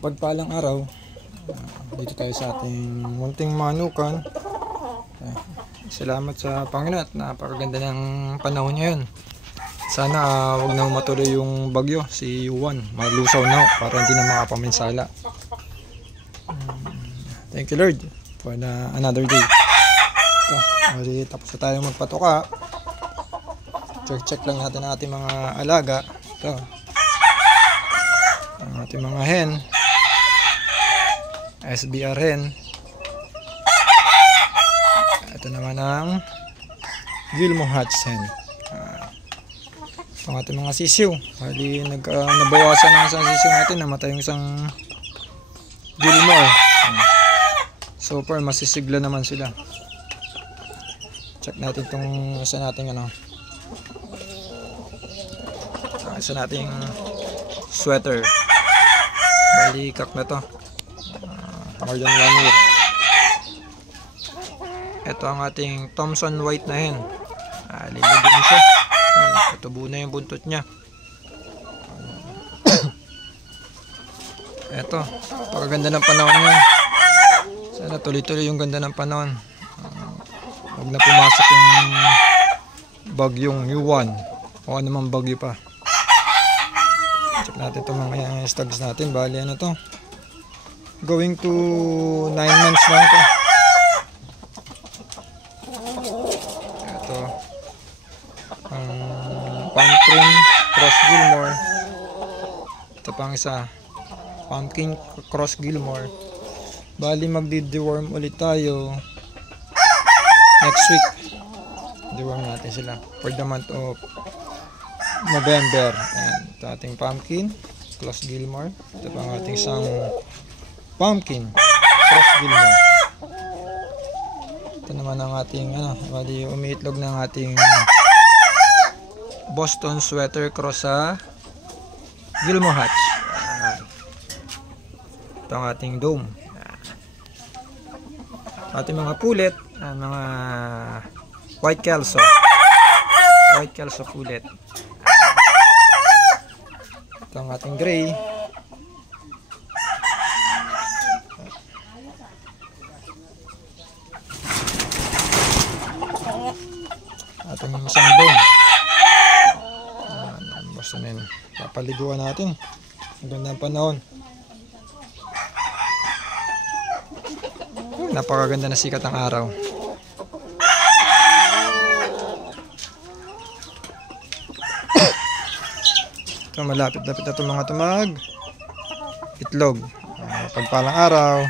Pagpalang araw, dito tayo sa ating munting manukan. Salamat sa Panginoon at napakaganda ng panahon ngayon. Sana wag na matuloy yung bagyo, si Juan. Malusaw na para hindi na makapaminsala. Thank you Lord for another day. Ito, tapos na tayo magpatuka. Check lang natin ang ating mga alaga. Ito, ang ating mga hen. SBR hen. Ito naman ang Gilmo Hatch hen. Ang ating mga sisiw. Bali nabawasan ng isang sisiw natin. Namatay yung isang Gilmo. So far masisigla naman sila. Check natin itong isa nating isa nating sweater. Bali kak na to. More than 1 year. Ito ang ating Thompson White na hen. Lilagyan siya. Tutubo na yung buntot niya. Ito, pagkaganda ng panahon niya. Sana tuloy-tuloy yung ganda ng panahon. Huwag na pumasok yung bagyong Yuan o anumang bagyo pa. Check natin itong mga stags natin. Bali ano to, going to 9 months lang ito. Ito ang pumpkin cross Gilmore. Ito pang isa, pumpkin cross Gilmore. Bali magdi-deworm ulit tayo next week. Deworm natin sila for the month of November. Ayan, ito ating pumpkin cross Gilmore. Ito pang ating isang pumpkin cross Gilmore. Ito naman ang ating bali umiitlog ng ating Boston sweater cross sa Gilmo Hatch. Ito ang ating dome. Ating mga pulet, mga white kelso pulet. Ito ang ating gray. Ating isang dome. Basta na yun, papaliguan natin. Maganda ang panahon. Napakaganda na sikat ang araw. Ito malapit-lapit na itong mga tumag itlog. Pagpalang araw.